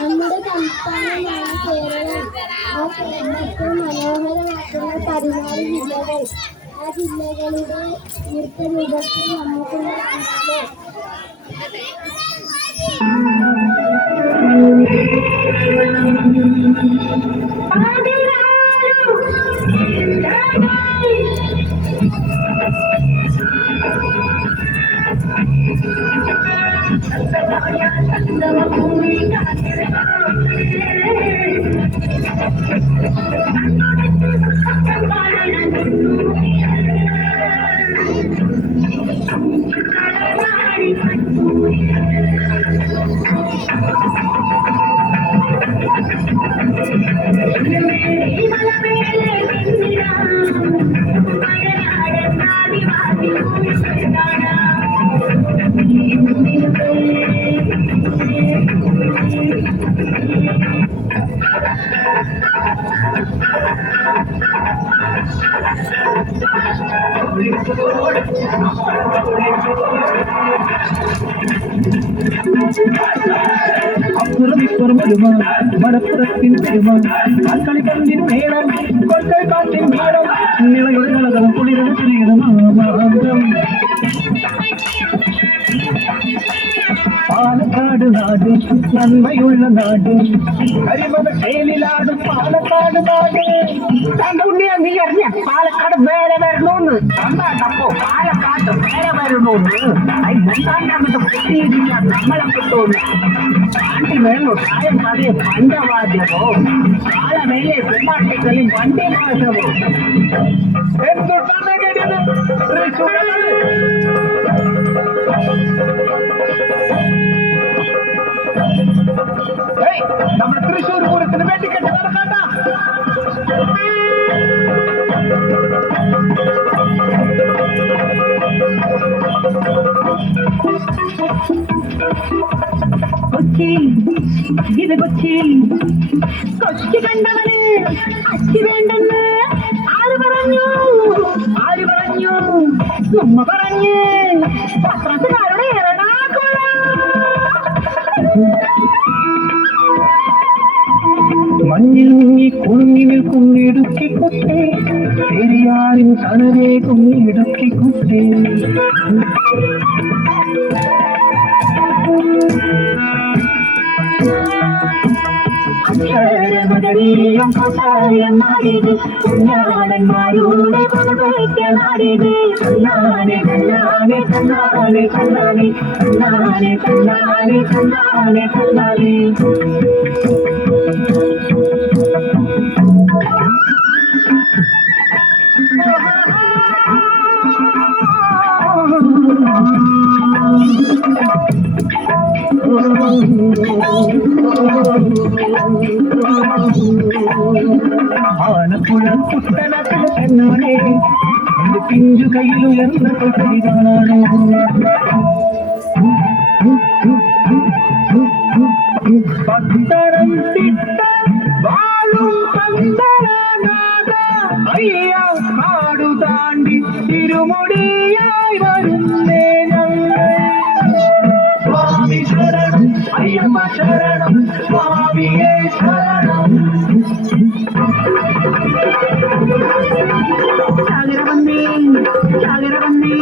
നമ്മുടെ സംസ്ഥാനമാണ് കേരളം. ആ കേരളത്തിൽ മനോഹരമാക്കുന്ന 16 ജില്ലകൾ. ആ ജില്ലകളുടെ നൃത്തരൂപത്തിൽ നമുക്കൊന്ന് കണ്ടാലോ? മലപ്പുറത്തിൻ പെരുമ കളിപ്പന്തിൻ മേളം കൊട്ടൽ കാറ്റിൻ മേളം നിളയുടെ കളകളും കുളിരത് തിരിയണം പാലക്കാട് നാട് നന്മയുള്ള നാട് കരിമത ചേലിലാടും പാലക്കാട് നാട്. നീ അറിഞ്ഞ പാലക്കാട് വേറെ വരണോന്ന് അപ്പോ പാലക്കാട് വേറെ വരണോന്ന് നമ്മളെ കിട്ടോന്ന് ആണ്ടി വേണോ സായം കഥയെ പഞ്ചവാദ്യമോ കാല മേലെ പെണ്ണാട്ടിക്കളി വണ്ടി മാസമോ എന്തുട്ടാണ് കേട്ടത്? നമ്മുടെ തൃശ്ശൂർ പൂരത്തിന് വേണ്ടിക്കെട്ട് നടക്കാട്ട. കൊച്ചി ഇത് കൊച്ചി കൊച്ചി കണ്ടവന് അച്ചി വേണ്ടെന്ന് ആര് പറഞ്ഞു? ആര് പറഞ്ഞു? നമ്മ പറഞ്ഞ് പത്രക്കാരുടെ എറണാകുളം. മഞ്ഞിൽ മുങ്ങി കുടുങ്ങി നിൽക്കും ഇടുക്കിക്കുട്ടേ, പെരിയാറിൻ കണവേകും ഇടുക്കിക്കുട്ടേ. അക്ഷരമകരീയം കൊട്ടാരം നാടിത് കുഞ്ഞാടന്മാരുടെ നാടിത്. കണ്ണാനെ കണ്ണാനെ കണ്ണാനെ കണ്ണാനെ കണ്ണാനെ കണ്ണാനെ കണ്ണാനെ കണ്ണാനെ. ആലപ്പുഴ കുട്ടനാട്ടിൽ എന്നാണേ പിഞ്ചു കയ്യിലുയർന്ന കൊട്ടയിലാണോ? പത്തരം തിട്ട വാളും പന്തളനാഥ അയ്യ കാടു താണ്ടി തിരുമുടിയായി വരുന്നേ ഞങ്ങൾ. സ്വാമി ശരണം അയ്യപ്പ ശരണം സ്വാമിയേ ശരണം. ചാകരവന്നേ ചാകരവന്നേ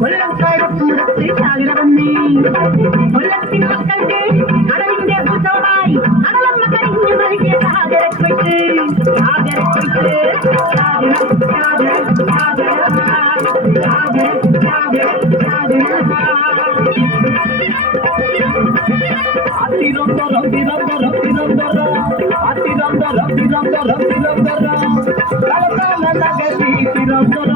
കൊല്ലക്കാടപ്പൂരത്ത് ചാകരവന്നേ. കൊല്ലത്തിൻ മക്കളുടെ കടലിന്റെ ഭൂതമായി കടലമ്മ കരിഞ്ഞു നൽകിയ ചാകരക്കൊയ്ത്ത് ചാകരക്കൊയ്ത്ത് ചാകര ചാകര ചാകര ചാകര ചാകര ചാകര. അത്തിരന്തര തിരന്തര തിരന്തര അത്തിരന്തര തിരന്തര തിരന്തര കലകാല നഗരി തിരന്തര